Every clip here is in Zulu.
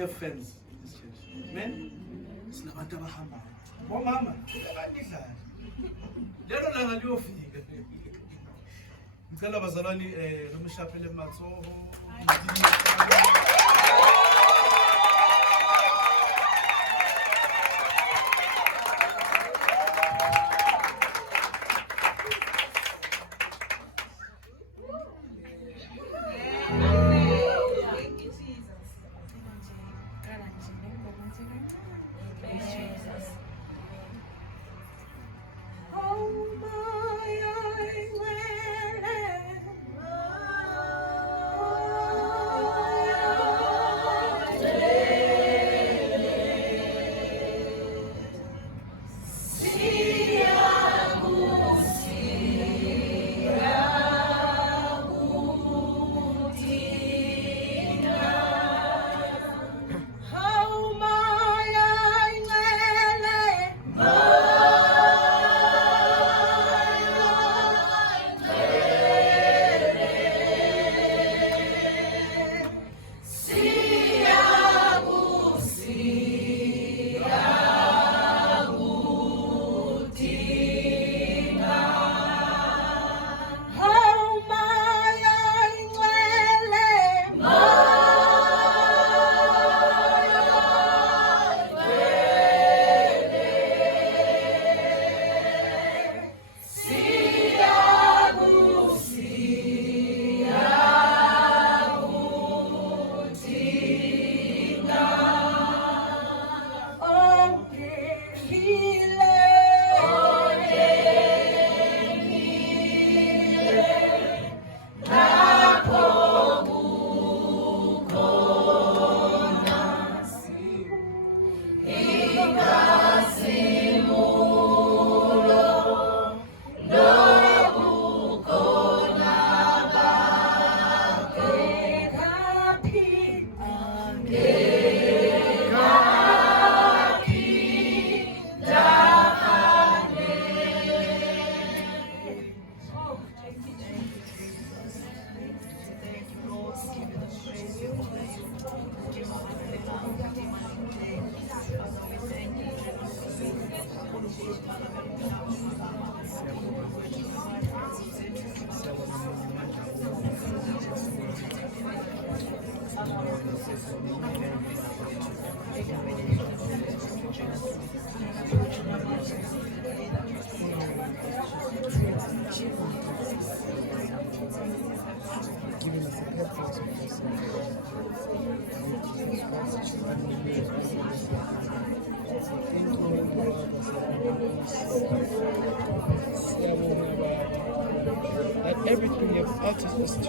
we have fans in this church. Amen. Sinabantu abahamba. Bomama, nidlala. Lelo langa liyofika. Ngicela abazalwane nomshapele ematsoho. Everything you've asked us to do,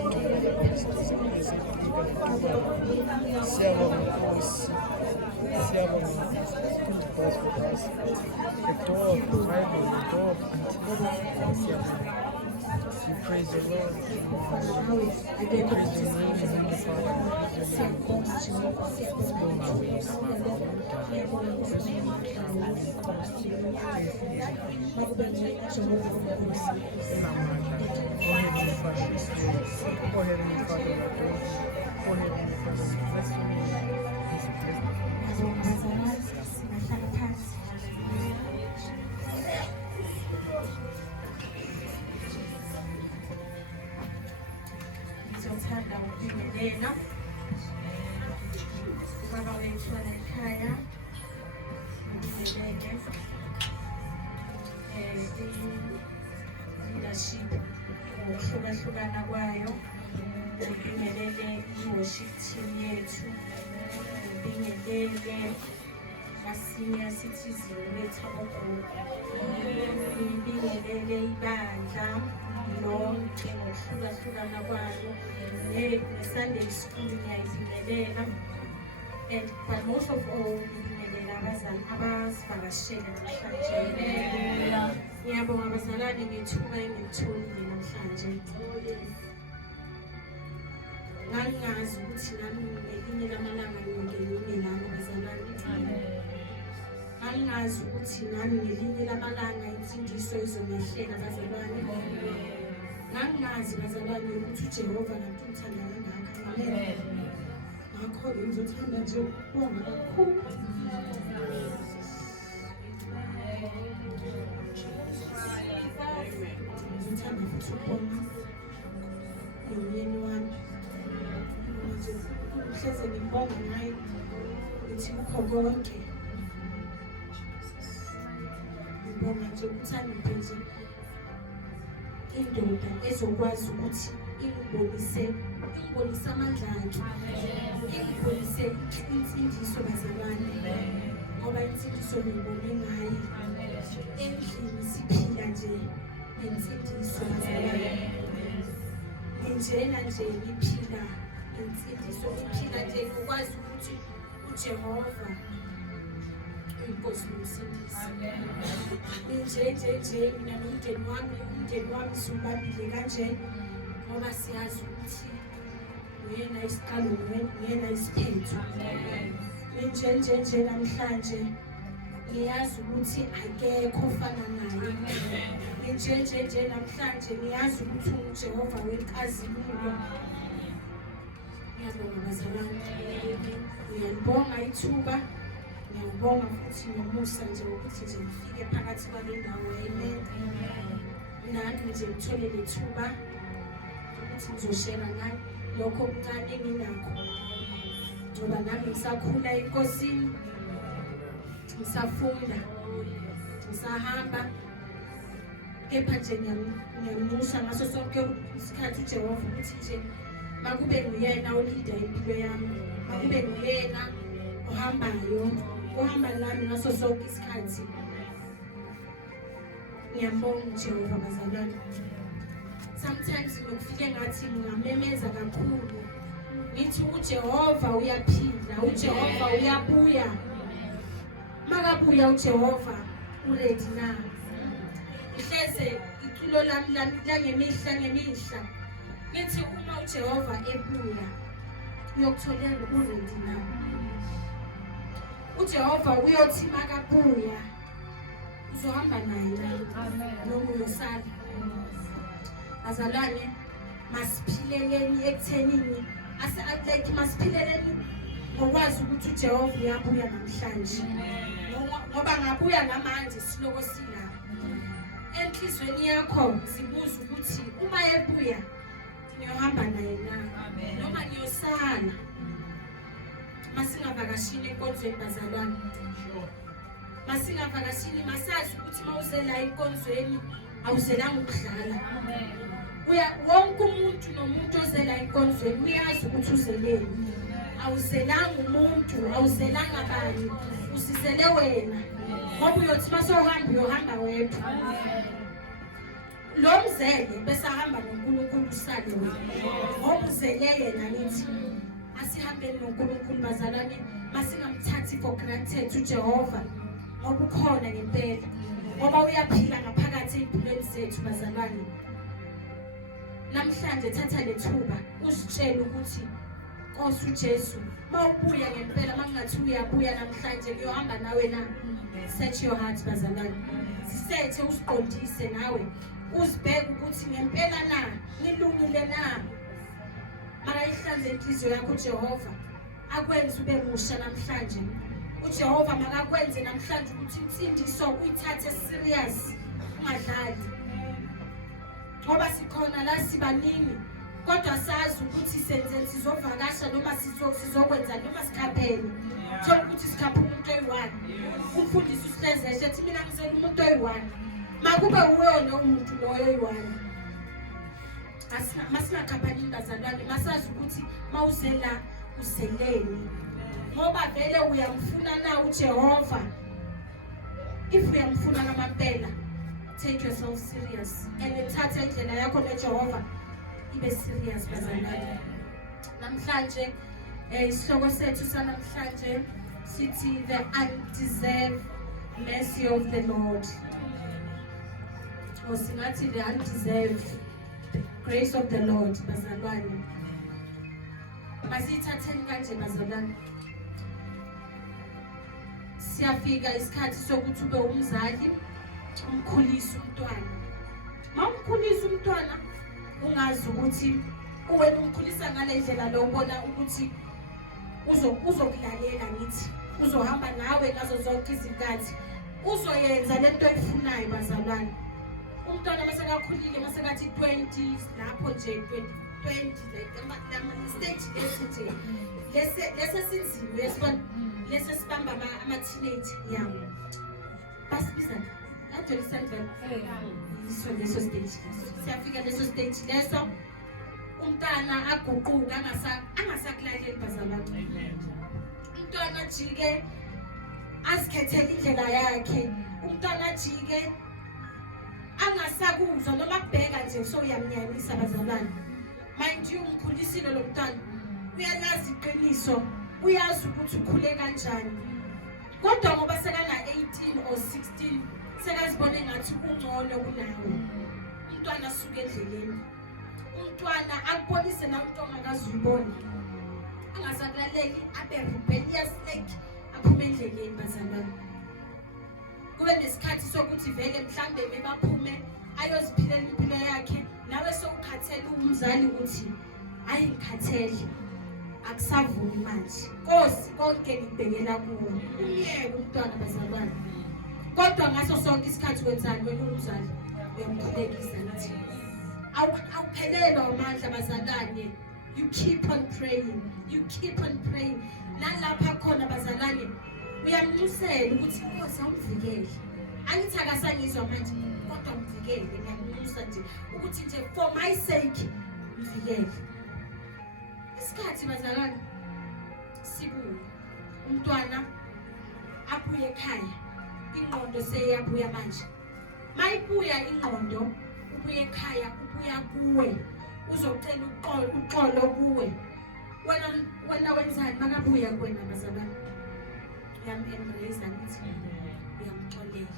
we praise the Lord. We praise your name, Heavenly Father. Ngizothatha ukubingelela ubaba wethu ekhaya ngibingelele leadership ngokuhlukahlukana kwayo, ngibingelele i-worship team yethu, ngibingelele ma-senior citizen bethu abogogo, ngibingelele ibandla lonke ngokuhlukahlukana kwayo, ne-Sunday school ngiyayibingelela, and but most of all ngibingelela abazali abasivakashele namhlanje. Ngiyabonga abazalwane ngethuba engilitholile namhlanje. Ngangingazi ukuthi nami ngelinye lamalanga ngiyongelile nami abazalwane. Ngangingazi ukuthi nami ngelinye lamalanga imfundiso izongehlela abazalwane. Ngangingazi bazalwane ukuthi uJehova ngathi uthanda kangaka. ngakho-ke ngizothanda nje ukubonga kakhulu ngithanda futhi ukubonga umyeni wami nje uhleze ngibonga naye ngithi kukho konke ngibonga nje ukuthi angiphe nje indoda ezokwazi ukuthi ingibonise amandla akhe ingibonise insindiso bazalwane ngoba insindiso ngibone ngayo endlini siphila nje insindiso bazalwane njena nje ngiphila insindiso ngiphila nje ukwazi ukuthi uJehova uyinkosi nomsindisi nje mina nomndeni wami sibambile kanje ngoba siyazi ukuthi uyena isiqalo uyena isiphetho nje namhlanje ngiyazi ukuthi akekho ofana naye nje namhlanje ngiyazi ukuthi uJehova wenkazimulo. Ngiyabonga bazalwane, ngiyalibonga ithuba, ngiyabonga futhi nomusa nje ukuthi nje ngifike phakathi kwale ndawo. Amen. Nami nje ngithole lethuba ukuthi ngizoshare ngani lokho okuncane enginakho ngoba nami ngisakhula enkosini, ngisafunda, ngisahamba, kepha nje ngiyamusha ngaso sonke isikhathi uJehova ukuthi nje makube nguyena olida impilo yami, makube nguyena ohamba nami ngaso sonke isikhathi. Ngiyambonga uJehova bazalwane. Sometimes ngokufike ngathi ngingamemeza kakhulu ngithi uJehova uyaphila, uJehova uyabuya. Makabuya uJehova uready na. Ihleze iculo lami langemihla ngemihla ngithi uma uJehova ebuya uyokutholela uready na. uJehova uyothi makabuya uzohamba naye noma uyosala. Bazalwane, masiphileleni ekuthenini masiphileleni ngokwazi ukuthi uJehova uyabuya namhlanje, ngoba ngabuya namanje siloko silapha enhlizweni yakho. Sibuza ukuthi uma ebuya niyohamba naye na noma niyosala. Masingavakashini enkonzweni bazalwane, masingavakashini masazi ukuthi mawuzela enkonzweni awuzelanga ukudlala. Wonke umuntu nomuntu ozela enkonzweni uyazi ukuthi uzeleni. Awuzelanga umuntu, awuzelanga abanye, usizele wena ngoba uyothi uyohamba wedwa. Lo mzele bese ahamba noNkulunkulu usale wena ngoba uzele yena. Nithi asihambeni noNkulunkulu bazalwane, masingamthathi for granted uJehova ngoba ukhona ngempela, ngoba uyaphila ngaphakathi empilweni zethu bazalwane. Namhlanje thatha lethuba uzitshele ukuthi Nkosi uJesu mawubuya ngempela, mangathi uyabuya namhlanje kuyohamba nawe na. Set your heart bazalwane, sisethe usiqondise nawe, uzibheke ukuthi ngempela na ngilungile na. Makayihlanze inhliziyo yakho uJehova, akwenze ube musha namhlanje. uJehova makakwenze namhlanje ukuthi insindiso uyithathe serious, ungadlali. Ngoba sikhona la sibaningi kodwa sazi ukuthi sizovakasha noma sizokwenza noma sikhaphele. Thola ukuthi sikhaphe umuntu oyi-1, umfundisi usihlezeshe ethi mina ngizela umuntu oyi-1. Makube uwena umuntu loyo oyi-1. Masingakhaphani bazalwane, masazi ukuthi mawuzela uzeleni ngoba vele uyamfuna na uJehova. If uyamfuna ngamampela, take yourself serious and thatha indlela yakho neJehova ibe serious bazalwane. Namhlanje isihloko sethu sanamhlanje sithi the undeserved mercy of the Lord, or singathi the undeserved grace of the Lord bazalwane. Masithatheni kanje bazalwane. Siyafika isikhathi sokuthi ube umzali umkhulisa umntwana. Mawumkhulisa umntwana ungazi ukuthi wena umkhulisa ngale ndlela lo ubona ukuthi uzokulalela ngithi uzohamba nawe ngazo zonke izinkathi uzoyenza lento oyifunayo bazalwane. Umntwana masekakhulile masekathi 20 lapho nje 20 like stage nje lese sinzima yesibona lese sibamba ama teenage yawo basibiza adolescent leso stage siyafika leso stage leso umntana aguquka angasakulaleli bazalwane. Umntwana jike asikhethela indlela yakhe, umntwana jike angasakuzwa noma kubheka nje so uyamnyanisa bazalwane. Mind you umkhulisile lo mntwana uyalazi iqiniso, uyazi ukuthi ukhule kanjani, kodwa ngoba sekana 18 or 16 sekazibona engathi ungcono kunawe. Umntwana asuke endleleni, umntwana akubonise na umuntu ongakazuyibona, angasakulaleli, abe rebellious like aphume endleleni bazalwane. Kube nesikhathi sokuthi vele mhlambe bebaphume ayoziphilela impilo yakhe, nawe sokukhathela umzali ukuthi hayi ngikhathele akusavumi manje, Nkosi konke ngibhekela kuwe, umyeke umntwana bazalwane. Kodwa ngaso sonke isikhathi kwenzani wena umzali uyamkhulekisa nathi awuphelelwa amandla bazalwane. You keep on praying, you keep on praying. Nalapha khona bazalwane uyamnusela ukuthi Nkosi awumvikele, angithi akasangizwa manje kodwa mvikele, ngiyamnusa nje ukuthi nje for my sake mvikele. Isikhathi bazalwane sibuye umntwana abuye ekhaya, ingqondo seyabuya manje. Mayibuya ingqondo ubuye ekhaya, ubuya kuwe, uzocela uxolo kuwe. Wena wenzani makabuya kuwena bazalwane? Uyam-embrace ngithi uyamxolela.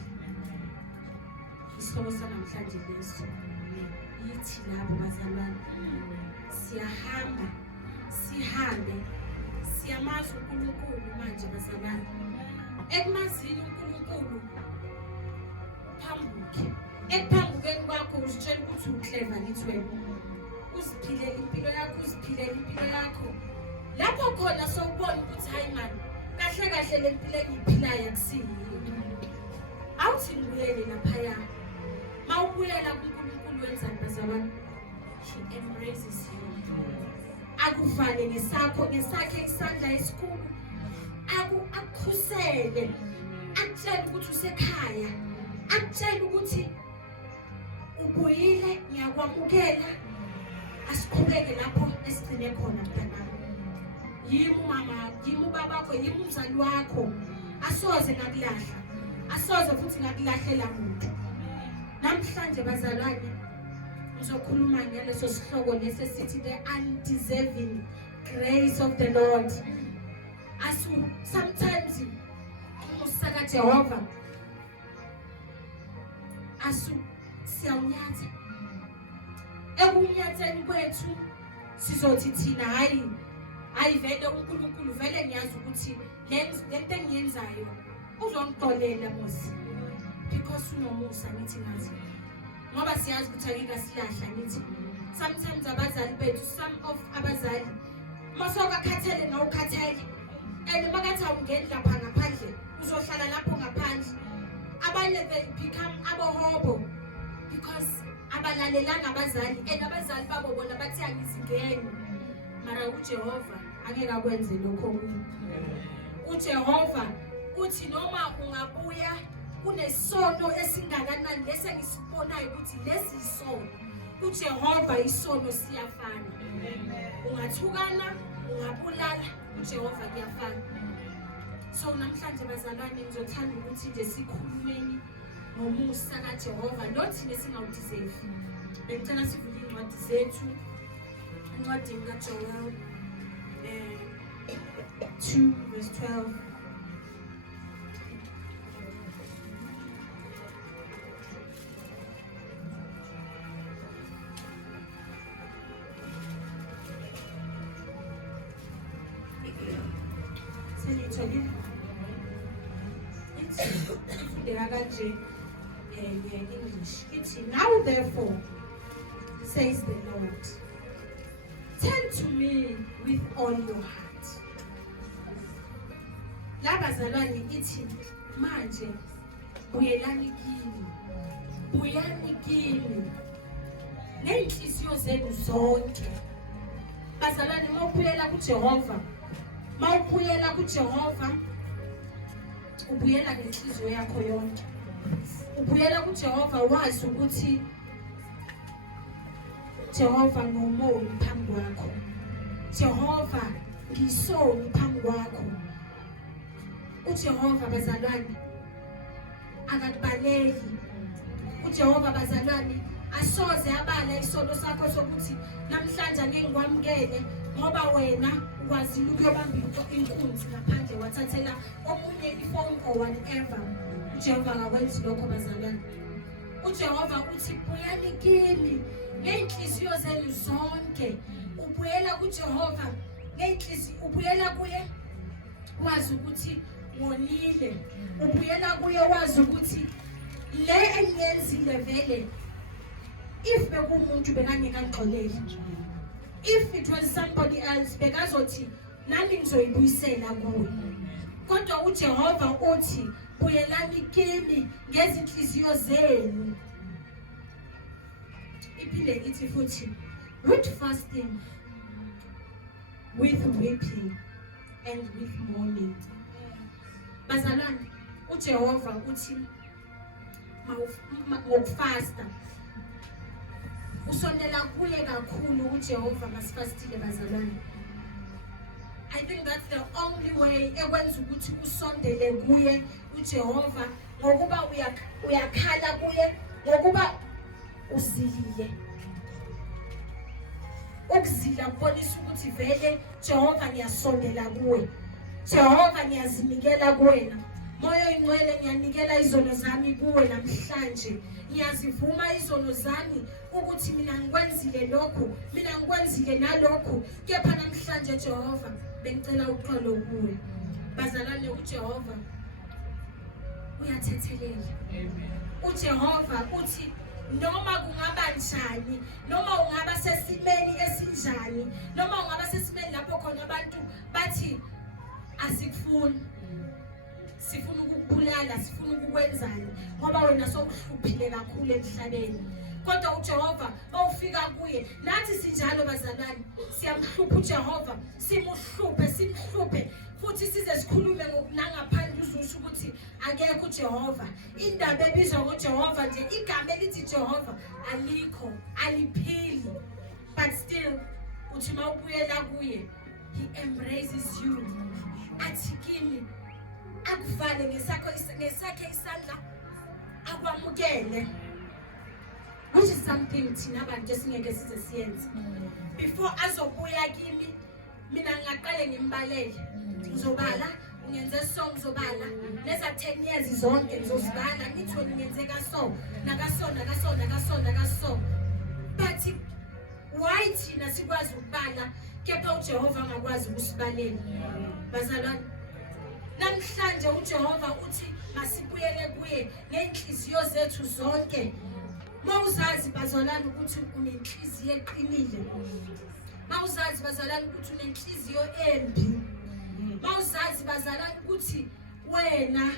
Isihloko sanamhlanje leso yithi labo bazalwane siyahamba sihambe siyamazi uNkulunkulu manje bazalwane. Ekumazini uNkulunkulu phambuke, ekuphambukeni kwakho uzitshela ukuthi uclever ngithi wena, uziphilela impilo yakho, uziphilela impilo yakho. Lapho khona sowubona ukuthi hayi man, kahle kahle le mpilo engiyiphilayo akusiyo. Awuthi ngibuyele laphaya. Mawubuyela kuNkulunkulu wenzani bazalwane? He embraces you. Akuvale ngesakhe isandla esikhulu, akukhusele, akutshela ukuthi usekhaya, akutshela ukuthi ubuyile, ngiyakwamukela, asiqhubeke lapho esigcine khona mntana. Yimi umama, yimi ubabakho, yimi umzali wakho, asoze ngakulahla, asoze futhi ngakulahlela muntu. Namhlanje bazalwane uzokhuluma ngaleso sihloko lesesithi the undeserving grace of the Lord. Sometimes umusaka Jehova siyawunyatha. Ekunyatheni kwethu sizothi thina hayi vele uNkulunkulu vele ngiyazi ukuthi lento engiyenzayo uzongixolela mosi, because unomusa ngithi ngazi, ngoba siyazi ukuthi akika silahla ngithi. Sometimes abazali bethu, some of abazali masoka khathele nawukhathele, and makathi awungeni lapha ngaphandle uzohlala lapho ngaphandle. Abanye they become abohobo because abalalelanga abazali, and abazali babo bona bathi angizingeni. Mara uJehova angeke akwenze lokho. uJehova uthi noma ungabuya kunesono esingakanani lesi ngisibonayo ukuthi lesi isono, uJehova isono siyafana. Ungathukana, ungabulala, uJehova kuyafana. So namhlanje bazalwane ngizothanda ukuthi nje sikhulumeni ngomusa kaJehova, nothi nesingawudeserve. Bengicela sivule incwadi zethu, incwadi kaJoel 2 verse 12. Now therefore, says the Lord, turn to me with all your heart. La bazalwane ithi manje buyelani kimi. Buyani kimi. Nenhliziyo zenu zonke. Bazalwane mawubuyela kuJehova. Mawubuyela kuJehova. Ubuyela ngenhliziyo yakho yonke. Ubuyela kuJehova wazi ukuthi Jehova ngumoni phambi kwakho. Jehova ngisoni phambi kwakho. uJehova bazalwane akakubaleki. uJehova bazalwane asoze abala isono sakho sokuthi namhlanje angeke ngikwamukele ngoba wena ukwazile ukuyobamba inkunzi ngaphandle wathathela omunye ifone or whatever. uJehova akakwenzi lokho bazalwane. uJehova uthi buyani kimi ngenhliziyo zenu zonke. Ubuyela kuJehova ngenhliziyo, ubuyela kuye wazi ukuthi wonile. Ubuyela kuye wazi ukuthi le engiyenzile vele if bekumuntu bekangekangixoleli, if it was somebody else bekazothi nami ngizoyibuyisela kuwe. Kodwa uJehova uthi buyelani kimi ngezinhliziyo zenu. Iphinde ithi futhi with fasting, with weeping and with mourning. Bazalwane uJehova uthi ngokufasta usondela kuye kakhulu uJehova masifastile bazalwane. I think that's the only way ekwenza ukuthi usondele kuye uJehova, ngokuba uyakhala kuye, ngokuba uzilile. Ukuzila kubonisa ukuthi vele Jehova ngiyasondela kuwe. Jehova ngiyazinikela kuwena. Moya oyingcwele ngiyanikela izono zami kuwe namhlanje. Ngiyazivuma izono zami ukuthi mina ngikwenzile lokhu, mina ngikwenzile nalokhu. Kepha namhlanje Jehova bengicela uxolo kuwe. Bazalwane uJehova uyathethelela. uJehova uthi noma kungaba njani, noma ungaba sesimeni esinjani, noma ungaba sesimeni lapho khona abantu bathi asikufuni, sifuna ukukubulala, sifuna ukukwenzani ngoba wena sowuhluphile kakhulu emhlabeni. Kodwa uJehova mawufika kuye, nathi sinjalo bazalwane, siyamhlupha uJehova, simhluphe futhi size sikhulume ngokunangaphandle uzusho ukuthi akekho uJehova. Indaba ebizwa ngoJehova nje, igama elithi Jehova alikho, aliphili. But still uthi mawubuyela kuye, he embraces you. Athi kimi akuvale ngesakhe isandla akwamukele. Which is something thina abantu esingeke size siyenze. Before azobuya kimi mina ngaqale ngimbalele. Ngizobala, ungenze so ngizobala. Leza 10 years zonke ngizozibala, ngithi wena ngenze kaso, nakaso. But why thina sikwazi ukubala kepha uJehova angakwazi ukusibalela? Bazalwane, namhlanje uJehova uthi masibuyele kuye ngenhliziyo zethu zonke. Mawuzazi bazalwane ukuthi unenhliziyo eqinile. Mawuzazi bazalwane ukuthi unenhliziyo embi. Mawuzazi bazalwane ukuthi wena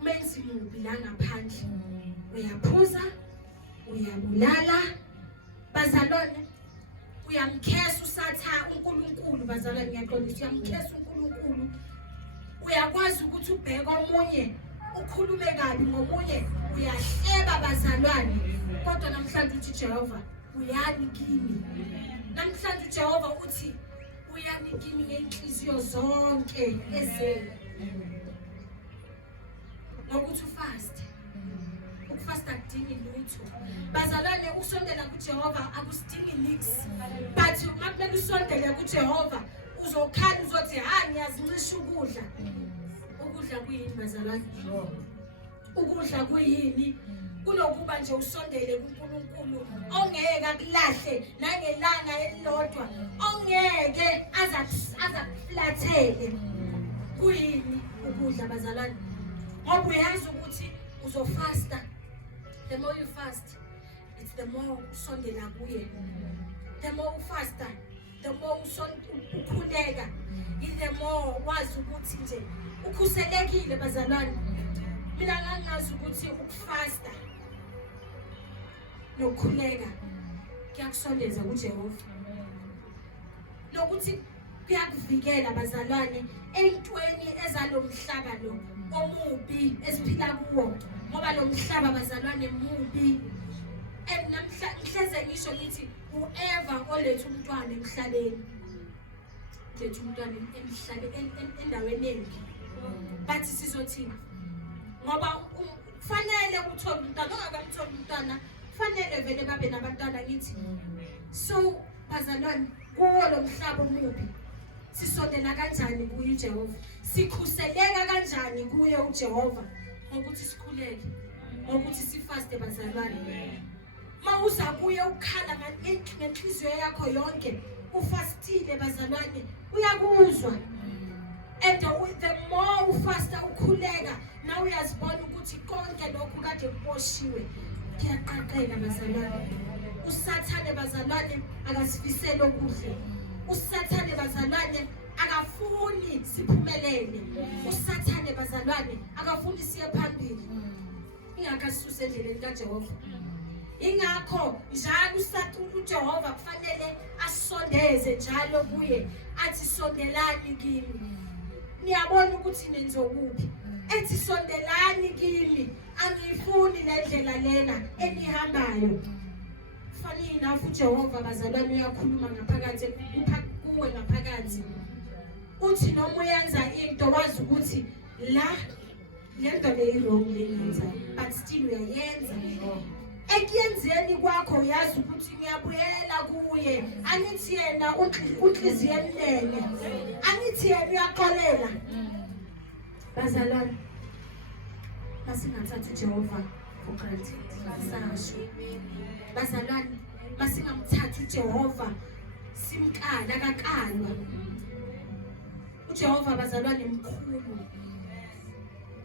umenzi mubi la ngaphandle. Uyaphuza, uyabulala. Bazalwane uyamkhesa usatha uNkulunkulu. Bazalwane ngiyaqondisa uyamkhesa uNkulunkulu. Uyakwazi ukuthi ubheke omunye ukhulume kabi ngomunye, uyahleba bazalwane. Kodwa namhlanje uthi Jehova uyani kimi. Namhlanje uJehova uthi uyani kimi ngenhliziyo zonke ezenu. Ngokuthi ufast. Ukufasta kudingi lutho. Bazalwane ukusondela kuJehova akusidingi nix. But makumele usondele kuJehova uzokhala uzothi ngiyazincisha ukudla. Ukudla kuyini bazalwane? Ukudla kuyini? Kunokuba nje usondele kuNkulunkulu ongeke akulahle nangelanga elilodwa, ongeke azakuflathele. Kuyini ukudla bazalwane? Ngoba uyazi ukuthi uzofasta. The more you fast, it's the more usondela kuye. The more ufasta, the more ukhuleka, the more wazi ukuthi nje ukhuselekile bazalwane. Mina ngangazi ukuthi ukufasta nokukhuleka kuyakusondeza kuJehova. Nokuthi kuyakuvikela bazalwane entweni ezalomhlaba lo omubi esiphila kuwo, ngoba lo mhlaba bazalwane mubi. And namhlanje ngisho ngithi whoever oletha umntwana emhlabeni letha umntwana emhlabeni endaweni engi, bathi sizothina ngoba kufanele uthole umntwana, ongakamtholi umntwana kufanele vele babe nabantwana ngithi. So bazalwane kuwo lo mhlaba omubi sisondela kanjani kuye uJehova, sikhuseleka kanjani kuye uJehova, ngokuthi sikhuleke, ngokuthi sifaste bazalwane. Mawuza kuye ukhala ngenhliziyo yakho yonke ufastile bazalwane uyakuzwa. And the more ufasta ukhuleka na uyazibona ukuthi konke lokhu kade kuboshiwe kuyaqaqela bazalwane. Usathane bazalwane akasifisele okuhle. Usathane bazalwane akafuni siphumelele. Usathane bazalwane akafuni siye phambili. Ingakasuse endleleni kaJehova. Ingakho njalo uJehova kufanele asondeze njalo kuye athi sondelani kimi. Niyabona ukuthi nenze okubi. Ethi sondelani kimi, angifuni le ndlela lena enihambayo. Fanele nafu uJehova bazalwane uyakhuluma ngaphakathi kuwe ngaphakathi. Uthi noma uyenza into wazi ukuthi la lento le wrong lenza, but still uyayenza. Ekuyenzeni kwakho uyazi ukuthi ngiyabuyela kuye, angithi yena unhliziyo emnene, angithi yena uyaxolela. Bazalwane masingathatha uJehova for granted. Basasho bazalwane masingamthatha uJehova simkala kakalwa. uJehova bazalwane mkhulu,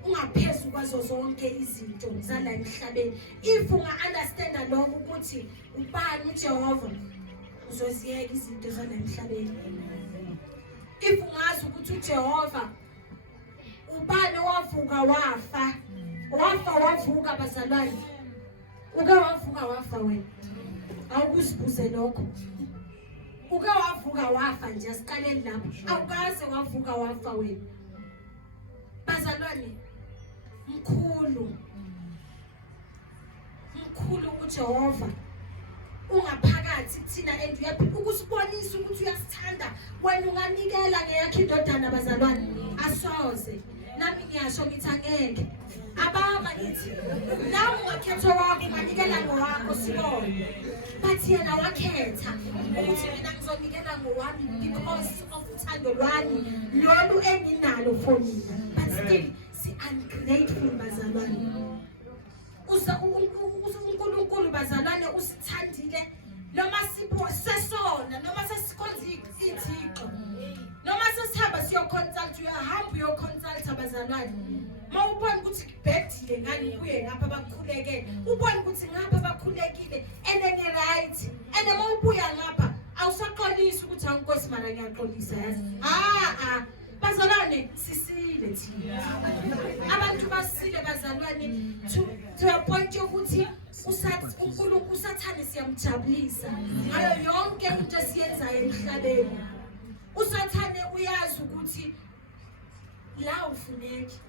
ungaphezulu kwazo zonke izinto zala emhlabeni. If unga-understanda lokho ukuthi ubani uJehova, uzoziyeka izinto zala emhlabeni. If ungazi ukuthi uJehova ubani wavuka wavuka bazalwane, uke wavuka wafa wena, awukuzibuze lokho. Uke wavuka wafa nje, asiqaleni lapho. Awukaze wavuka wafa wena bazalwane. Mkhulu uJehova, ungaphakathi kuthina and ukusibonisa ukuthi uyasithanda wena. Unganikela ngeyakho indodana bazalwane, asoze. Nami ngiyasho ngithi angeke ababa ngithi nawe ungakhetho wakho unganikela ngowakho sibone, but yena wakhetha ukuthi mina ngizonikela ngowami because of uthando lwami lolu enginalo for mina. But still ungrateful bazalwane. uNkulunkulu bazalwane usithandile noma sipho sesona, noma sesikhonza izithixo, noma sesihamba siyoconsult, uyahamba uyoconsult bazalwane. Mawubona ukuthi kubhedile ngani kuye ngapha bakukhulekele, ubona ukuthi ngapha bakhulekile enene right, ene mawubuya ngapha awusaxolisa ukuthi awunkosi mara ngiyaxolisa yazi. Bazalwane sisile thina. Abantu basile bazalwane to a point yokuthi uNkulunkulu usathane siyamjabulisa ngayo yonke into esiyenzayo emhlabeni. Usathane uyazi ukuthi la ufuneki.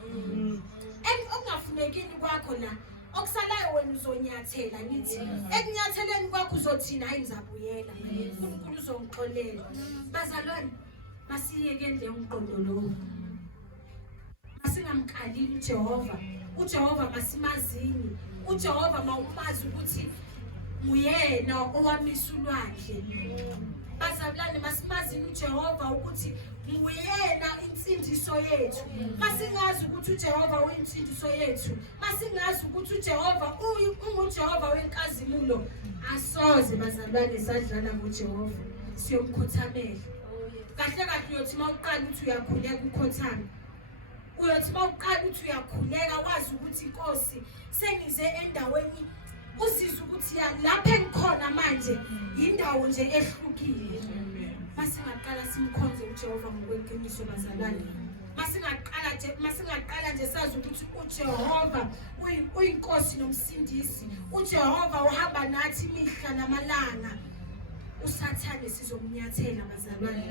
Okungafunekini kwakho la okusalayo wena uzonyathela ngithi. Ekunyatheleni kwakho uzothina hayi ngizabuyela. uNkulunkulu uzongixolela. Bazalwane masiyekele umqondo lo. Masingamkalili uJehova. uJehova masimazini. uJehova mawumazi ukuthi uyena owamisa ulwandle. Bazalwane masimazini uJehova ukuthi uyena insindiso yethu. Masingazi ukuthi uJehova uyinsindiso yethu, masingazi ukuthi uJehova unguJehova wenkazimulo, asoze bazalwane sadlala ngoJehova siyomkhothamela. Kahle kahle uyothi mawuqala ukuthi uyakhuleka ukhothame. Uyothi mawuqala ukuthi uyakhuleka wazi ukuthi inkosi sengize endaweni, uzizwe ukuthi ya lapha engikhona manje indawo nje ehlukile. masingaqala simkhonze uJehova ngokweqiniso bazalwane. Masingaqala nje sazi ukuthi uJehova uyinkosi nomsindisi. uJehova uhamba nathi imihla namalanga. uSathane sizomnyathela bazalwane.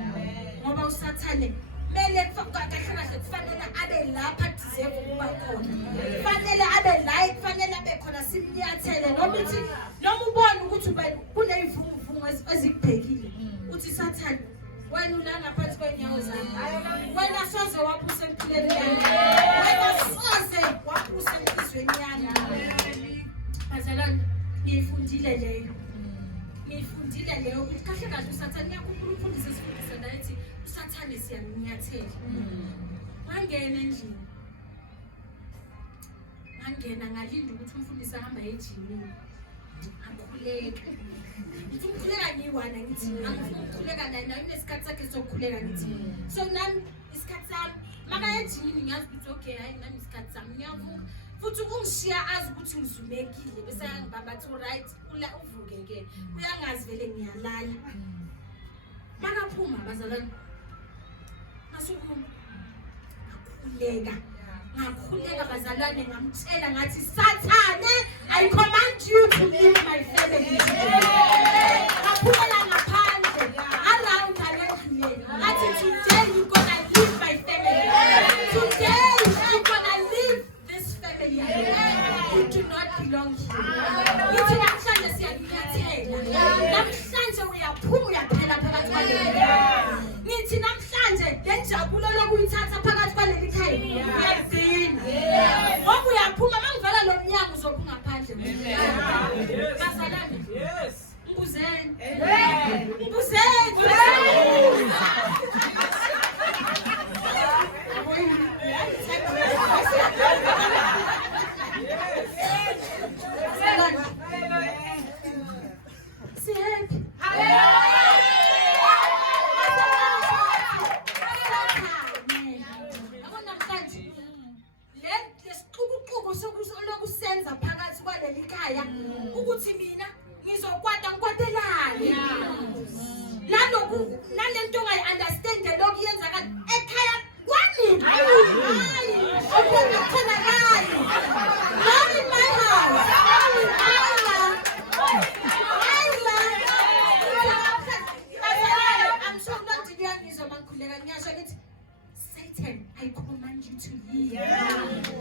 Ngoba uSathane mele kahle kufanele abe lapha deserve ukuba khona. Kufanele abe la, kufanele abe khona simnyathele noma ubone ukuthi kuneyivunguvungu ezikubhekile. Uthi Sathane wena ulanga phansi kwenyawo zami. Wena soze waphusa empilweni yami. Wena soze waphusa enhlizweni yami. Bazalwane, ngiyifundile leyo. Ngiyifundile leyo ukuthi kahle uSathane uyakhumbula umfundisi esifundisa la ethi uSathane siyanyathela. Ngangena endlini. Ngangena ngalinda ukuthi umfundisi ahamba ejimini. Akhuleka. Ngithi ukukhuleka ngiwana ngithi angifuni ukukhuleka naye inesikhathi sakhe sokukhuleka ngithi. So nami isikhathi sami maka ejimini ngiyazi ukuthi okay hayi nami isikhathi sami ngiyavuka. Futhi ungishiya azi ukuthi ngizumekile bese ngibamba to right uvuke ke. Uyangazi vele ngiyalala. Makaphuma bazalwane. Masuphuma. Ngakhuleka bazalwane ngamtshela ngathi Sathane, I command you to leave my family. Ngaphumela ngaphandle. Around alendlini. Ngathi today you gonna leave my family. Today you gonna leave this family. You do not belong here. Ngithi namhlanje siyakunyathela. Namhlanje uyaphuma uyaphela phakathi kwaleli. Ngithi namhlanje lenjabulo lokuyithatha phakathi kwaleli khaya. Uyazina. Ngoba uyaphuma mangivala lo mnyango uzophuma ngaphandle. Bazalwane. Yes. Ngibuzeni. Ngibuzeni. Lokusenza phakathi kwaleli khaya ukuthi mina ngizokwata ngikwatelani nalento ungayi-understand lokuyenza ekhaya kwami. Not in my house. I'm so not to ngiyangizwa mangikhuleka ngiyasho ngithi Satan, I command you to leave.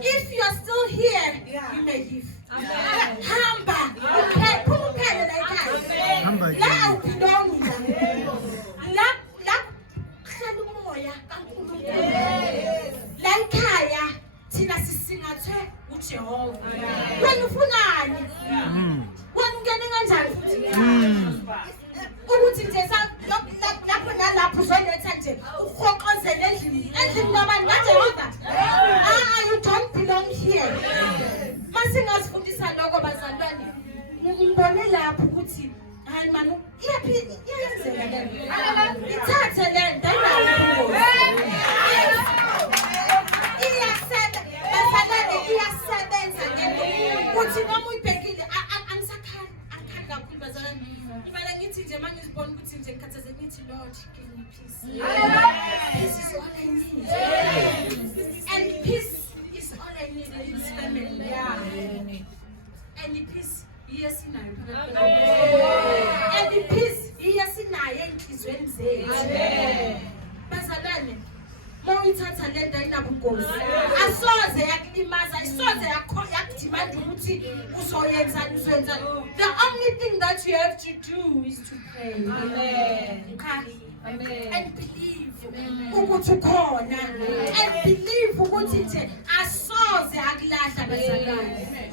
If you are still here, you may leave. Hamba, uphele la ekhaya. La awubelongi la. La hlala umoya kaNkulunkulu. La ekhaya thina sisingathwe uJehova. Wena ufunani? Wena ungene kanjani futhi? Ukuthi nje lapho nalapho uzoletha nje uhoqozele endlini nabantu kaJehova. You don't belong here. Masingazifundisa lokho bazalwane. Ngibone lapho ukuthi hayi mani iyenzeka lento. Ithathe lento iyasebenza lento. Uthi noma uyibhekile angisakhali kakhulu bazalwane. Ngibala ngithi nje mangizibona ukuthi nje ngikhathazekile ngithi Lord give me peace. Peace is all I need. And peace is all I need in this family. And peace yes inayo phakathi. And peace yes inayo enhlizweni zethu. Bazalwane mawuyithatha lento ayinabungozi. Asoze yakulimaza, asoze yakudimanda ukuthi uzoyenzani uzwenzani. The only thing that you have to do is to pray. Amen. And believe ukuthi ukhona. And believe ukuthi nje asoze akulahla bazalwane.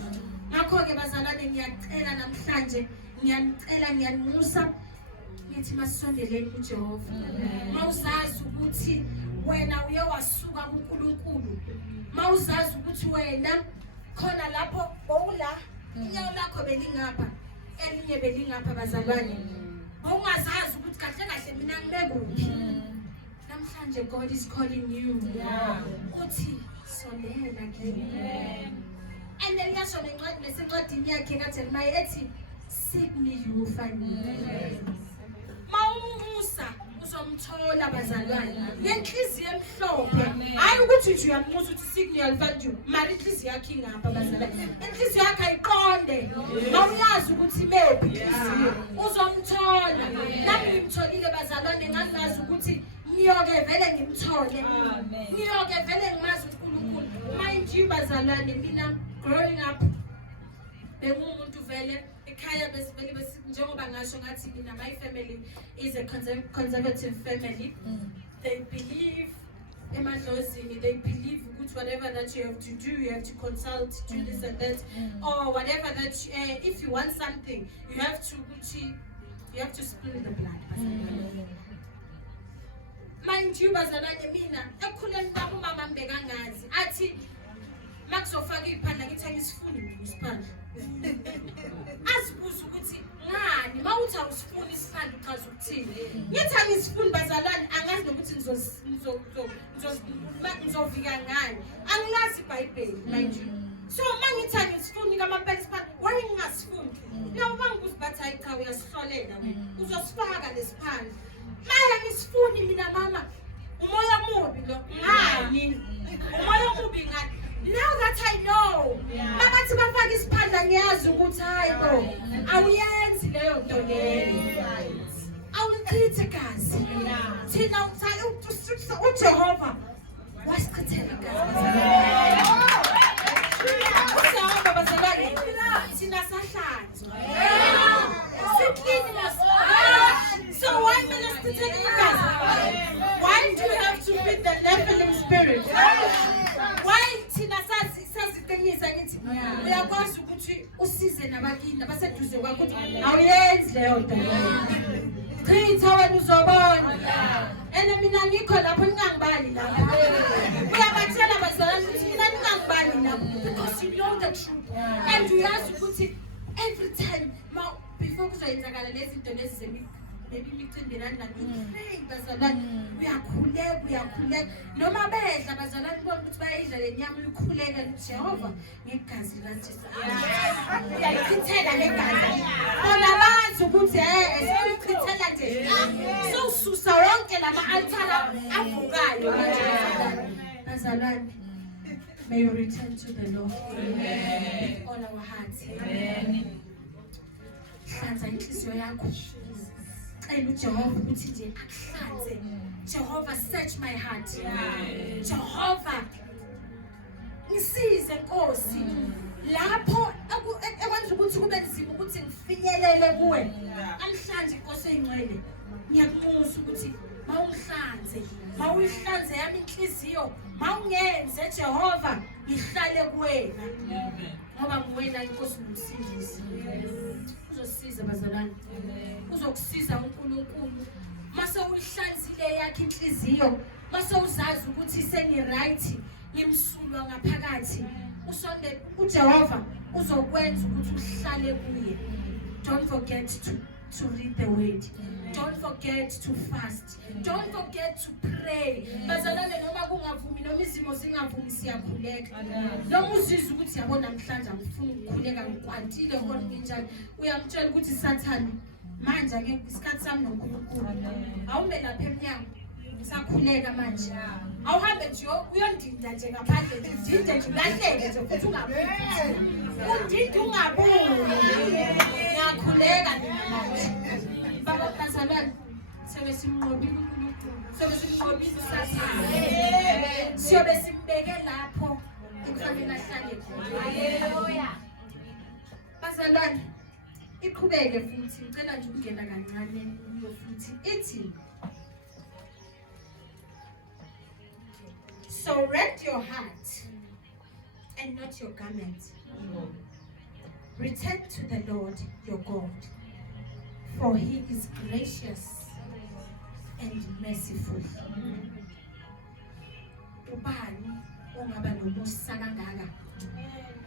Ngakho-ke bazalwane ngiyacela namhlanje, ngiyanimusa ngithi masisondeleni kuJehova. Mawuzazi ukuthi wena uye wasuka kuNkulunkulu. Mawuzazi ukuthi wena khona lapho bowula inyawo lakho belingapha elinye belingapha bazalwane. Bowungazazi ukuthi kahle mina ngibekuphi. Namhlanje God is calling you. Uthi sondela kimi. And then yasho nencwadini yakhe kaJeremiah ethi seek me you will find me. Mawumusa uzomthola bazalwane ngenhliziyo emhlophe hayi ukuthi nje uyambuza ukuthi signal value mari inhliziyo yakhe ingapha bazalwane inhliziyo yakhe ayiqonde mawuyazi ukuthi mephi inhliziyo uzomthola nami ngimtholile bazalwane ngangazi ukuthi ngiyoke vele ngimthole ngiyoke vele ngimazi uNkulunkulu mind you bazalwane mina growing up bengumuntu vele ekhaya besivele njengoba ngasho ngathi mina my family is a conservative family. They believe emadlozini, they believe ukuthi whatever that you have to do, you have to consult, do this and that, or whatever that if you want something you have to spill the blood. Mind you bazalwane mina ekukhuleni kwami umama mbekangazi athi makuzofaka iphanda ngithi angisifuni isiphandla asibuza ukuthi ngani mawuthi awusifuni isiphandla uchaza ukuthini ngithi angisifuni bazalwane angazi nokuthi ngizovika ngani angilazi iBhayibheli mind you so mangithi angisifuni kamampela isiphandla why ngingasifuni noma bangibuza bathi hayi cha uyasihlolela uzosifaka lesiphandla manje ngisifuni mina mama umoya mubi lo ngani umoya mubi ngani now that I know babathi bafaka isiphandla ngiyazi ukuthi hayi bo awuyenzi leyo nto leyo awuchithe gazi thina uJehova wasichithela gazi usahamba bazalwane thina sahlanzwa so why minister take gazi why do you have to feed the Nephilim spirit why thina saziqinisa ngithi uyakwazi ukuthi usize nabakini abaseduze kwakho ukuthi awuyenzi leyo nto chitha wena uzobona ene mina ngikho lapho ngingangibali lapho uyabathela bazalwane ukuthi mina ngingangibali lapho because you know the truth and uyazi ukuthi every time before kuzoyenzakala lezi zinto lezi zemini maybe imicimbi pray bazalwane uyakhuleka noma bedla bazalwane bonke ukuthi bayidla le nyama ukhuleka Jehova ngegazi likaJesu uyayichithela legazi bona bazi ukuthi esichithela nje so ususa wonke lama altara avukayo bazalwane. May you return to the Lord with all our hearts. Hlanza inhliziyo yakho. Cela uJehova ukuthi nje akuhlanze. Jehova, search my heart. Jehova, ngisize Nkosi. Lapho ekwenza ukuthi kube nzima ukuthi ngifinyelele kuwe. Namhlanje Nkosi engcwele, ngiyakubuza ukuthi mawungihlanze, mawuyihlanze yami inhliziyo, mawungenze Jehova ngihlale kuwena. Ngoba kuwena Nkosi umsindisi. Uzosiza bazalwane. Uzokusiza uNkulunkulu. Mase uyihlanzile yakhe inhliziyo, mase uzazi ukuthi sengi right, ngimsulwa ngaphakathi. Usonde uJehova uzokwenza ukuthi uhlale kuye. Don't forget to read the word. Don't forget to fast. Don't forget to pray. Bazalwane noma kungavumi noma izimo zingavumi siyakhuleka. Noma uzizwa ukuthi yabona namhlanje ngifuna ukukhuleka ngikwantile kodwa nginjani uyamtshela ukuthi Sathane manje ake isikhathi sami noNkulunkulu. Awume lapha eminyango. Sakhuleka manje. Awuhambe nje uyondinda nje ngaphandle ndinde nje ulahleke nje futhi ungabuyi. Undinde ungabuyi. Ngiyakhuleka manje. Baba bazalwane siyobe simnqobile uNkulunkulu. Siyobe simnqobile uSathane. Siyobe simbeke lapho ekufanele ahlale khona. Haleluya. Bazalwane iqhubeke futhi ngicela nje ukungena kancane futhi ithi so rend your heart and not your garment. Return to the Lord your God, for he is gracious and merciful. Ubani ongaba nomusa kangaka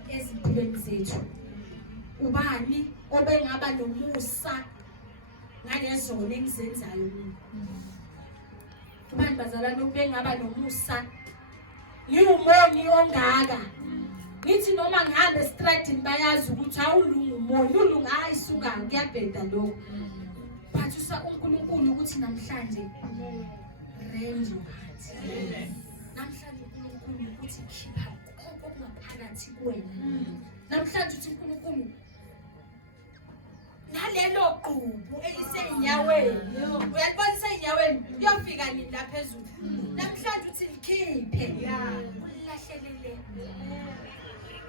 ezimpilweni zethu? Ubani obengaba nomusa ngalezo engizenzayo mina? Ubani bazalwane obengaba nomusa ngiwumoni ongaka? Ngithi noma ngihambe estradini bayazi ukuthi awulungu umoni, ulunga ayisuka kuyabheda lokho. but uNkulunkulu ukuthi namhlanje rend your heart. Namhlanje uNkulunkulu ukuthi khipha konke okungaphakathi kuwena. Namhlanje uthi uNkulunkulu nalelo qubu eyisenyaweni, uyalibona isenyaweni uyofika nini la phezulu. Namhlanje uthi likhiphe ulilahlelele.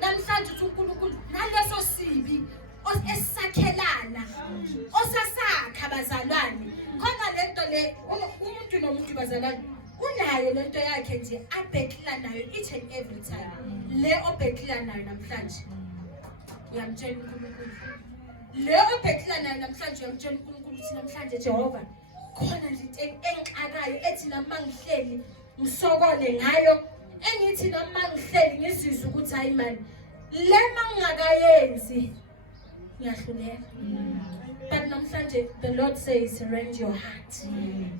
Namhlanje uthi uNkulunkulu naleso sibi esisakhelana osasakha bazalwane. Khona lento le umuntu nomuntu bazalwane unayo lento yakhe nje abhekila nayo each and every time. Le obhekila nayo namhlanje uyamtshela uNkulunkulu. Le obhekila nayo namhlanje uyamtshela uNkulunkulu ukuthi namhlanje Jehova khona into engixakayo ethi nami ngihleli ngisokole ngayo, engithi nami ngihleli ngizizwe ukuthi hayi man le mangakayenzi ngiyahluleka. But namhlanje the Lord says surrender your heart.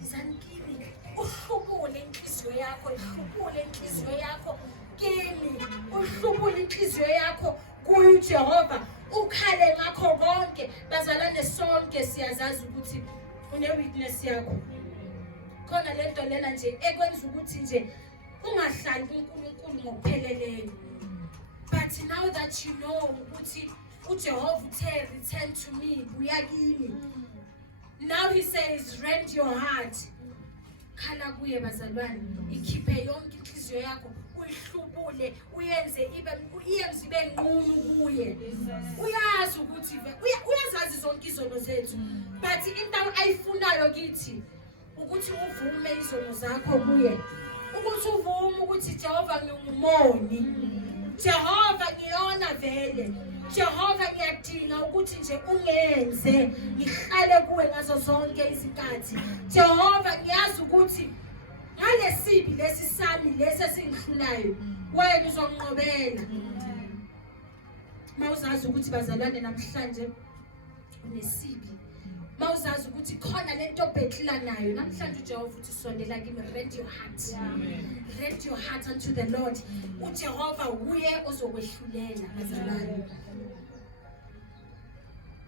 Isankini uhlubule inhliziyo yakho, uhlubule inhliziyo yakho kimi, uhlubule inhliziyo yakho kuJehova, ukhale ngakho konke. Bazalwane sonke siyazazi ukuthi une weakness yakho. Khona lento lena nje ekwenza ukuthi nje ungahlali uNkulunkulu ngokupheleleyo. But now that you know ukuthi uJehova uthe return to me, buya kimi. Now he says rend your heart. Khala kuye bazalwane, ikhiphe yonke inhliziyo yakho, uyihlubule, uyenze ibe nqunu kuye. Uyazi ukuthi uyazazi zonke izono zethu, but into ayifunayo kithi ukuthi uvume izono zakho kuye. Ukuthi uvume ukuthi Jehova ngingumoni, Jehova ngiyona vele, Jehova ngiyadinga ukuthi nje ungenze ngihlale kuwe ngazo zonke izikhathi. Jehova ngiyazi ukuthi ngalesibi lesi sami lesi esingihlulayo wena uzonqobela. Mawuzazi ukuthi bazalwane namhlanje unesibi, mawuzazi ukuthi khona lento obhekila nayo namhlanje uJehova uthi sondela kimi, rend your heart. Rend your heart unto the Lord. uJehova uye ozokwehlulela bazalwane.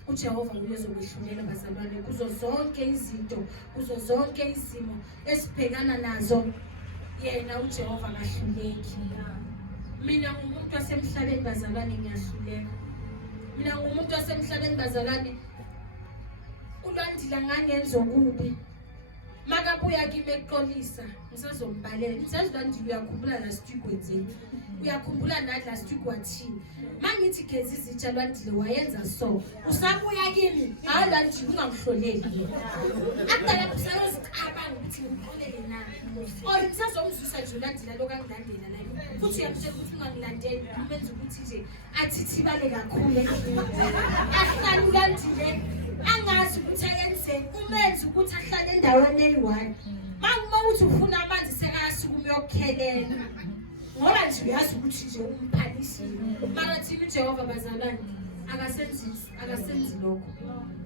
uJehova uye ozokwehlulela bazalwane kuzo zonke izinto, kuzo zonke izimo esibhekana nazo. Yena uJehova akahluleki. Mina ngumuntu wasemhlabeni bazalwane, ngiyahluleka. Mina ngumuntu wasemhlabeni bazalwane, uLwandile ngangenza okubi. Makabuya kimi eqolisa ngisazombalela. Ngisazi uLwandile uyakhumbula la sitigwenzeni, uyakhumbula nathi la sitigwathini. Mangithi gezi izitsha uLwandile wayenza so, usabuya kimi hayi uLwandile ungangihloleli. Akudala usayozicabanga ukuthi ngimxolele na, or ngisazomzwisa nje uLwandile lokangilandela la, futhi uyamtshela ukuthi ungangilandeli umenza ukuthi nje athithibale kakhulu. Ahlala uLwandile angazi ukuthi ayenzeni, umenza ukuthi ahlale endaweni eyi-1. Uma uthi ufuna amanzi sekayasuka uyokukhelela ngoba nje uyazi ukuthi nje umphanisile. Mara thina uJehova bazalwane akasenzi lokho.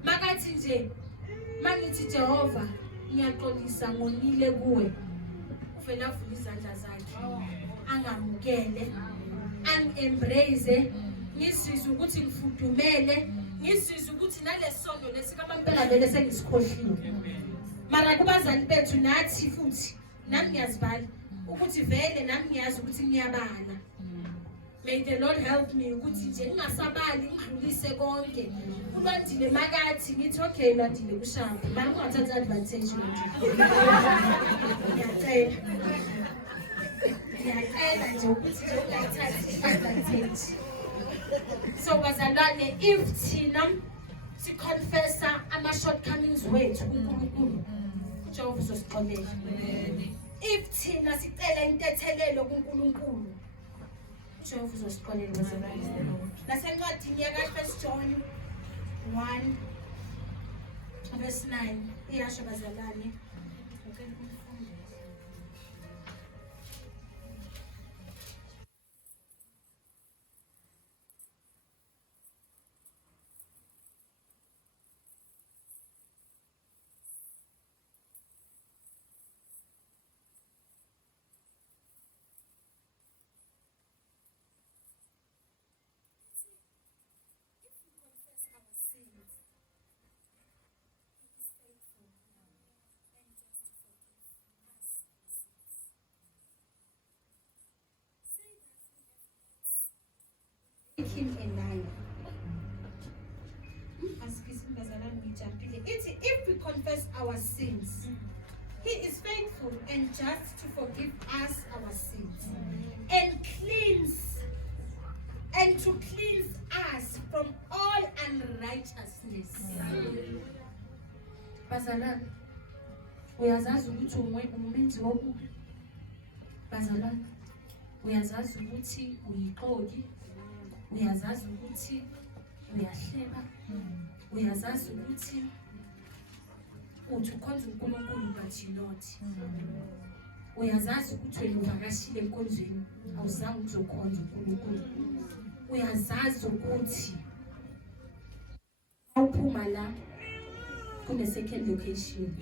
Makathi nje mangithi Jehova ngiyaxolisa ngonile kuwe, uvela avule izandla zakhe angamukele, angi-embrace, ngizizwe ukuthi ngifudumele, ngizizwe ukuthi nalesono lesikaMampela vele sengisikhohlile. Mara kubazali bethu nathi futhi nami ngiyazibala ukuthi vele nami ngiyazi ukuthi ngiyabala. May the Lord help me ukuthi nje ngingasabali ngidlulise konke. uLwandile makathi ngithi okay uLwandile kushaphi, mara ungathatha advantage uLwandile. Ngiyacela nje ukuthi nje ungayithathi advantage. So bazalwane, if thina siconfessa ama-shortcomings wethu kuNkulunkulu, uJehova uzosixolela. If thina sicela intethelelo kuNkulunkulu, uJehova uzosixolela bazalwane. Nasencwadini yaka-1 John 1 verse 9 iyasho bazalwane. confess our sins, He is faithful and just to forgive us our sins and to cleanse us from all unrighteousness. Bazalwane, uyazazi ukuthi umenzi wokubi. Bazalwane, uyazazi ukuthi uyixoki, uyazazi ukuthi uyahleba, uyazazi ukuthi uthi ukhonza uNkulunkulu but you not. Uyazazi ukuthi wena uvakashile enkonzweni awuzange uzokhonza uNkulunkulu. Uyazazi ukuthi awuphuma la kune second location.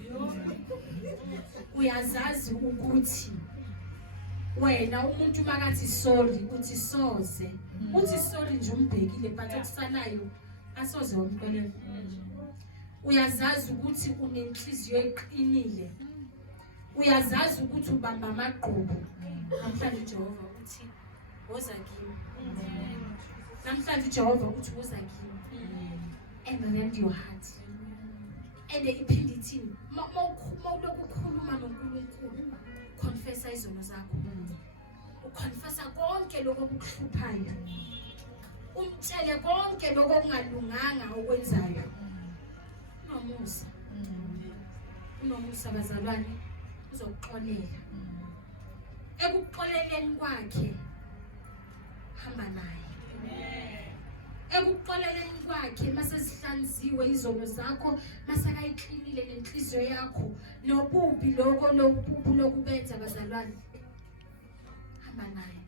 Uyazazi ukuthi wena umuntu makathi sorry uthi soze. Uthi sorry nje umbhekile but akusanayo asoze wamxolela. Uyazazi ukuthi unenhliziyo eqinile. Uyazazi ukuthi ubamba amagqubu. Namhlanje Jehova uthi woza kimi. Namhlanje Jehova uthi woza kimi. And rend your heart. And iphinde ithini mawuloku ukhuluma noNkulunkulu confessa izono zakho. Uconfessa konke lokho okukuhluphayo. Umtshele konke lokho okungalunganga okwenzayo. Unomusa. Unomusa bazalwane uzokuxolela. Ekuxoleleni kwakhe hamba naye. Ekuxoleleni kwakhe masezihlanziwe izono zakho, masakayiklinile nenhliziyo yakho nobubi lokho lokubenza bazalwane. Hamba naye.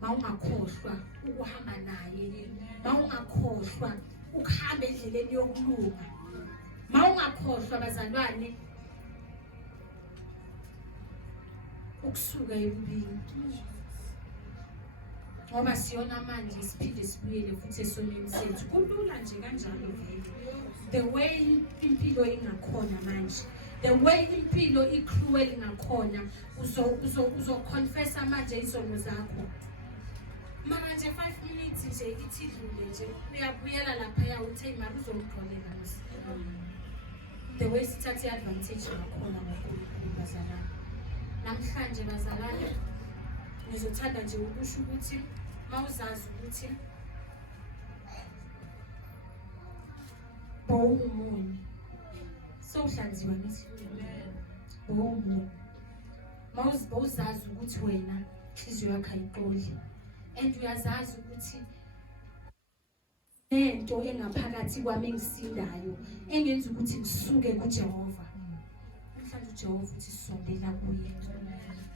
Mawungakhohlwa ukuhamba naye. Mawungakhohlwa ukuhamba endleleni yokulunga. Mawungakhohlwa bazalwane ukusuka ebubini. Ngoba siyona manje siphinde sibuyele futhi esonweni sethu. Kulula nje kanjalo vele. The way impilo ingakhona manje. The way impilo icruel ingakhona uzoconfessa manje izono zakho. Mara nje 5 minutes nje ithi dlule nje uyabuyela lapha ya uthi imali uzomxolela nasi. The way sithathe advantage ngakhona ngokukhulu bazalwane. Namhlanje bazalwane ngizothanda nje ukusho ukuthi mawuzazi ukuthi bowumuni sowuhlanziwe ngithi bowumuni. Mawuzazi ukuthi wena inhliziyo yakho ayiqoli and uyazazi ukuthi lento engaphakathi kwami engisindayo engenza ukuthi ngisuke kuJehova. Namhlanje uJehova uthi sondela kuye.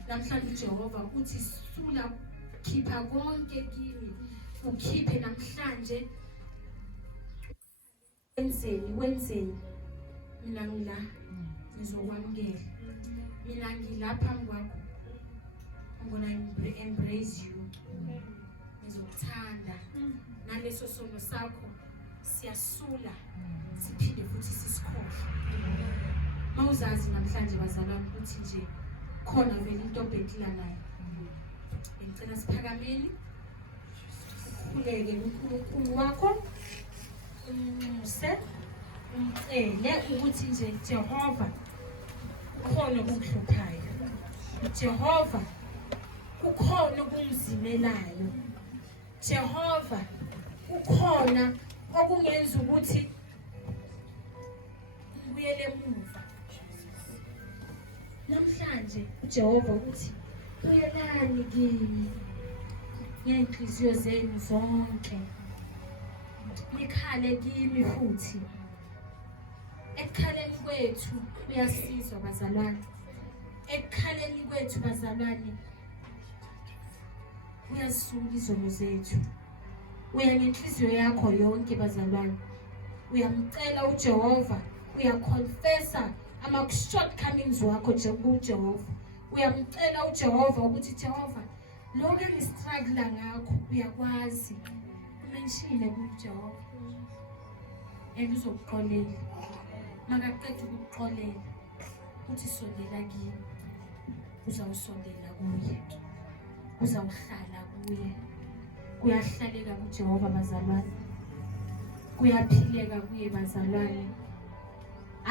Namhlanje uJehova uthi sula khipha konke kimi. Ukhiphe namhlanje. Wenzeni. Mina ngila ngizokwamukela. Mina ngila phambi kwakho. I'm gonna embrace you. Ngizokuthanda. Naleso sono sakho siyasula siphinde futhi sisikhohle. Mawuzazi namhlanje bazalwane ukuthi nje khona vele into obhekila nayo. Ngicela siphakameni. Ukhuleke uNkulunkulu wakho. Umuse umcele ukuthi nje Jehova ukhona ukuhluphayo. Jehova ukhona okungizimelayo. Jehova ukhona okungenza ukuthi ngibuyele emuva. Namhlanje uJehova uthi buyelani kimi ngenhliziyo zenu zonke. Nikhale kimi futhi. Ekukhaleni kwethu uyasizwa bazalwane. Ekukhaleni kwethu bazalwane uyasula izono zethu. Uya ngenhliziyo yakho yonke bazalwane. Uyamcela uJehova, uyaconfessa ama-shortcomings wakho nje kuJehova. Uyamcela uJehova ukuthi Jehova lokho engistruggle ngakho uyakwazi. Menshine kuJehova. Uzokuxolela. Makaqeda ukuxolela uthi sondela kimi. Uzawusondela kuye. Uzawuhlala kuye. Kuyahlaleka kuJehova bazalwane. Kuyaphileka kuye bazalwane.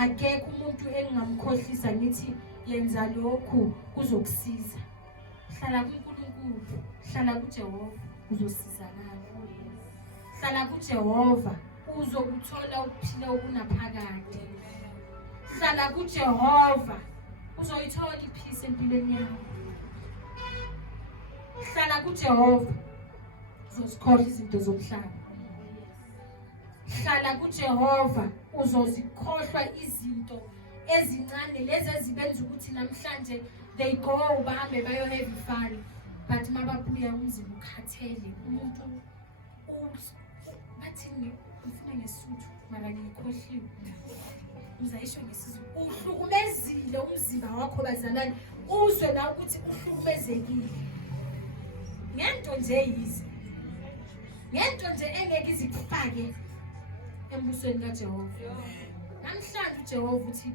akekho umuntu engingamkhohlisa ngithi yenza lokhu kuzokusiza. Hlala kuNkulunkulu, hlala kuJehova uzosizakala. Hlala kuJehova uzokuthola ukuphila okunaphakade. Hlala kuJehova uzoyithola ipeace empilweni yakho. Hlala kuJehova uzozikhohlwa izinto zomhlaba. Hlala kuJehova uzozikhohlwa izinto ezincane lezi ezibenza ukuthi namhlanje they go bahambe bayo have fun, but mababuya umzimba ukhathele. Umuntu bathini ngifuna ngesuthu mara ngikhohliwe. Ngizayisho ngesizulu. Uhlukumezile umzimba wakho bazalwane, uzwe na ukuthi uhlukumezekile. Ngento nje yizi. Ngento nje engeke izikufake embusweni kaJehova. Namhlanje uJehova uthi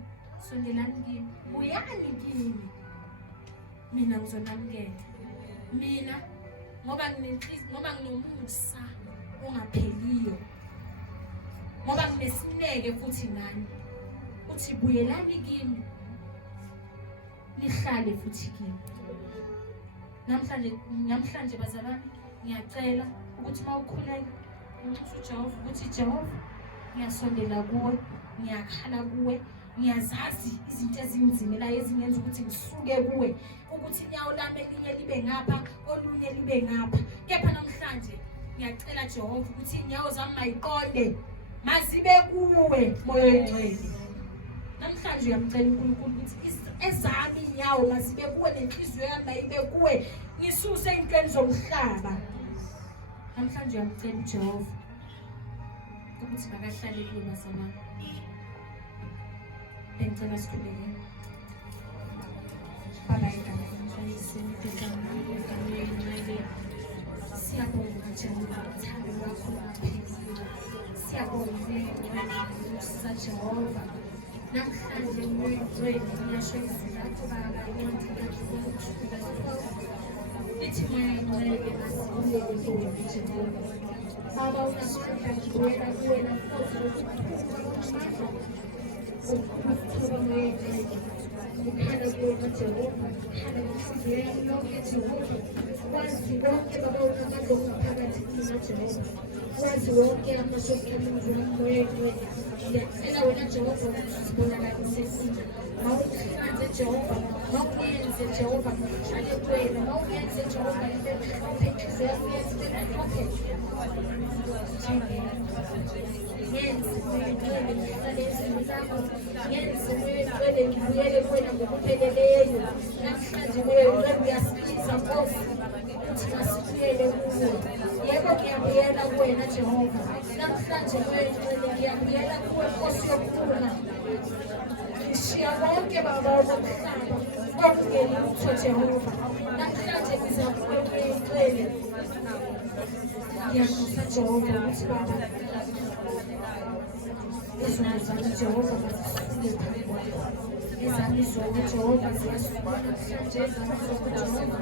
sondelani kimi, buyani kimi, mina ngizonamukela. Mina ngoba nginenhliziyo, ngoba nginomusa ongapheliyo, ngoba nginesineke futhi nani. Uthi buyelani kimi, nihlale futhi kimi. Namhlanje bazalwane, ngiyacela ukuthi mawukhuleka unxusa uJehova ukuthi Jehova ngiyasondela kuwe, ngiyakhala kuwe, ngiyazazi izinto ezinzima la ezingenza ukuthi ngisuke kuwe, ukuthi inyawo lami elinye libe ngapha olunye libe ngapha. Kepha namhlanje ngiyacela Jehova ukuthi inyawo zami mayiqonde mazibe kuwe moya oyingcwele. Namhlanje uyamcela uNkulunkulu ukuthi ezami inyawo mazibe kuwe, nenhliziyo yami mayibe kuwe, ngisuse izintweni zomhlaba. Namhlanje uyamcela uJehova ukuthi makahlale kuwe bazalwane. Bengicela sikhuleke. Baba igama lenkosi siyabonga Jehova uthando lwakho luphezulu. Siyabonga ukusiza Jehova. Namhlanje ngiyezwela ngiyasho izilapho Baba yonke lithi mayangcwele masibulele kuwe Jehova. Baba unasifika kuwena futhi ukuthuba moyeni ukhala kuwe Jehova, ukhala ngenhliziyo yami yonke Jehova. Wazi konke Baba unamandla ongaphakathi kina Jehova. Wazi wonke amashokhemvu moyeni. Ngiyacela wena Jehova ukuthi uzibonakalise kuthi mawuhlanze Jehova, mawuyenze Jehova ngihlale kuwena, mawuyenze Jehova into emhlophe inhliziyo yami yenze emhlophe. Yenze ngiyicele ngihlale ezweni lakho, yenze ngiyicele ngibuyele kuwena ngokupheleleyo. Namhlanje uyasibiza Nkosi ukuthi masibuyele kuwe. Yebo ngiyabuyela kuwena Jehova. Namhlanje ngiyicele ngiyabuyela kuwe Nkosi yokukhula. Ngishiya bonke Baba bomhlaba kokungeli lutho Jehova. Namhlanje ngiza kuwe ngiyicele. Ngiyakhosa Jehova ukuthi Baba izono zami Jehova mazisule phambi kwakho. Ezami izono Jehova ziyasuka namhlanje, ezami izono Jehova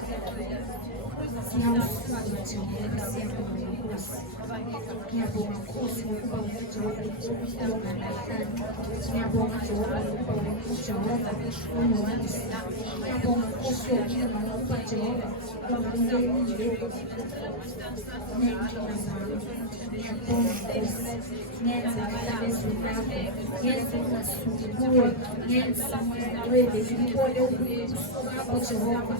ziyawusuka Jehova. Siyabonga Nkosi, ngiyabonga Nkosi ngokuba wena Jehova ukhuluma namhlanje. Ngiyabonga Jehova ngokuba wena Jehova unomusa. Ngiyabonga Nkosi yokulunga ngokuba Jehova ungamlelile ney'nkinga zami. Ngiyabonga Nkosi, ngenza ngihlale ezweni lakho, ngenza ngingasuki kuwe, ngenza ngiyangcwele ngibone ubuso bakho Jehova,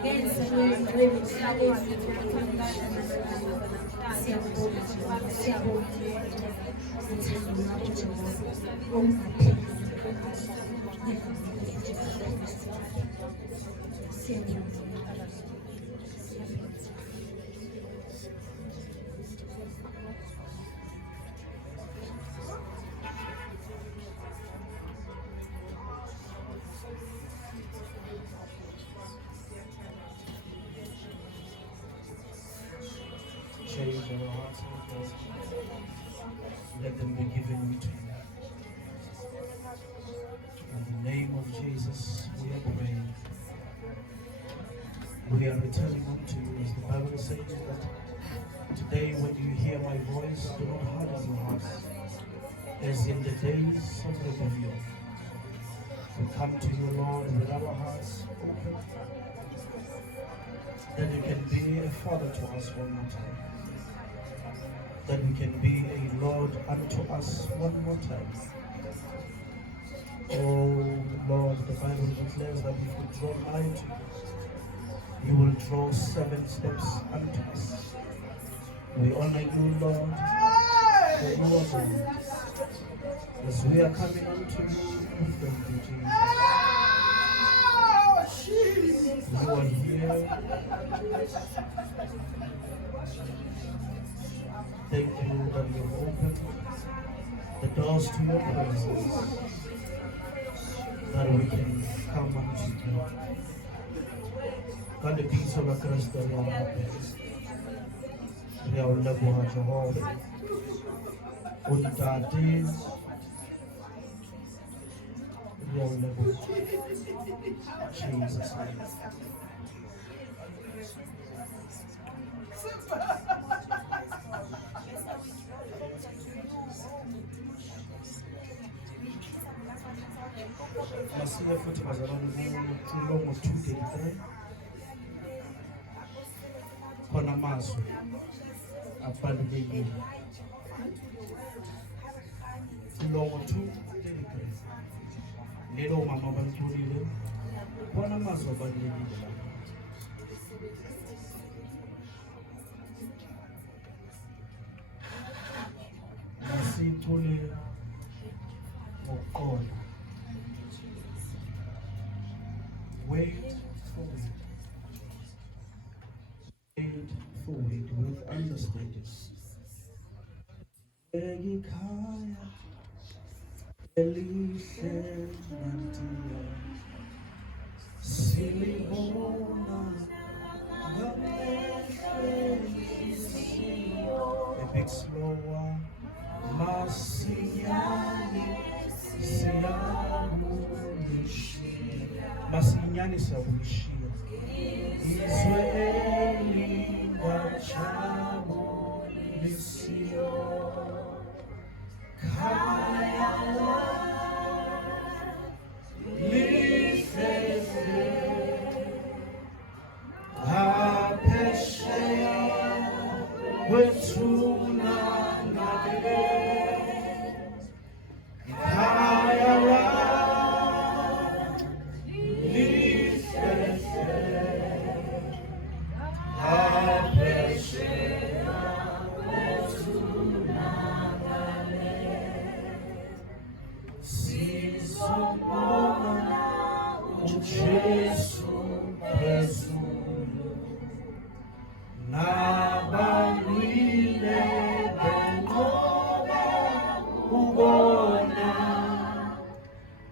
ngenza ngiyangcwele ngihlale ezweni lakho. Siyabonga Jehova, siyabonga uthando lwakho Jehova olungapheli. Siyabonga. Change our hearts and thoughts. Let them be given to you. In the name of Jesus, we are praying. We are returning unto you, as the Bible says that today when you hear my voice, do not harden your hearts, as in the days of rebellion. We come to you, Lord, with our hearts open, that you can be a father to us one more time, that we can be a Lord unto us one more time. Oh Lord, the Bible declares that if we draw nigh to you, you will draw 7 steps unto us. We honor you, Lord, for you are God. As we are coming unto you, thank you, Jesus. You are here. Thank you that you have opened the doors to your presence, that we can come unto you. Ka lebitso la Kriste re a o leboha Jehova. O ntate re a o leboha. Jesus name. Masiya futhi bazalwane kuLongo 2:33 khona amazwi abalulekile. kuLongo 2:33 lelo mama balithulile khona amazwi abalulekile la. Masithule ngokuqonda. Wait for it with understanding. Egikhaya elihle nantiya silibona ngamehlo a bit slower masinyane siyabulishiya masinyane siyabulishiya izwe elingajabulisiyo khaya lihle aphesheya kwethuna ngale khaya Jesu Bezulu nabalwile benqoba ubona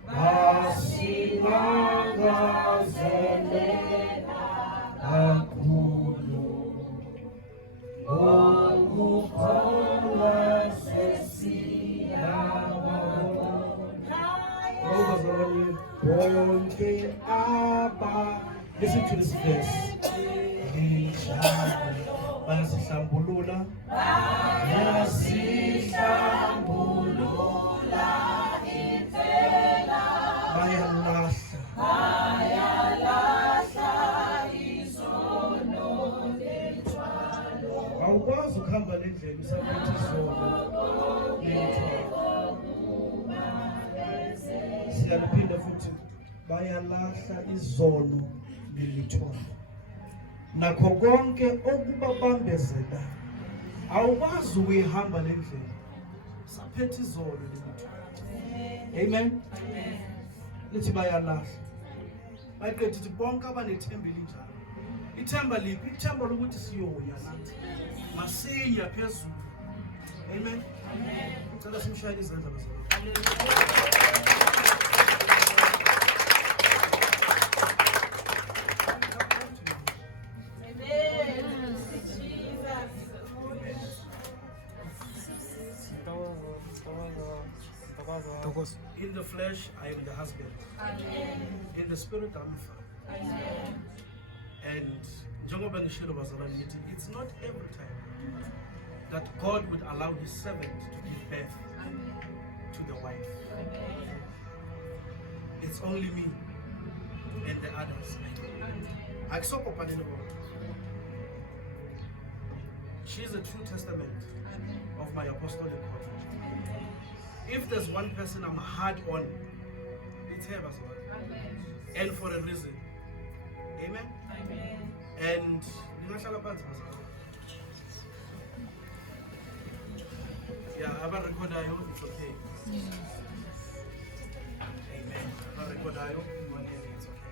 basibakazelela kakhulu ngokukholwa sesiyababona. Listen to this verse. Bayasihlambulula impela bayalahla izono lethwalo. Awukwazi ukuhamba nendlela usaphethe izono lethwalo. Siyaliphinda futhi bayalahla izono lelithwalo. Nakho konke okubabambezela awukwazi ukuyihamba lendlela saphethe izono lelithwalo. Amen. Lithi bayalahla. Bayiqedile ukuthi bonke abanethemba elinjalo. Ithemba liphi? Ithemba lokuthi siyoya nathi. Masiya phezulu. Amen. Ngicela simshayele izandla bazalwane. In the flesh, I am the husband. Amen. In the spirit, I'm the father. Amen. And it's not every time that God would allow his servant to give birth to the wife. It's only me and the others. She is a true testament of my apostolic calling. If there's one person I'm hard on, it's her as well. And for a reason. Amen? And yeah, aba recordayo, it's okay. Amen. Aba recordayo, it's okay.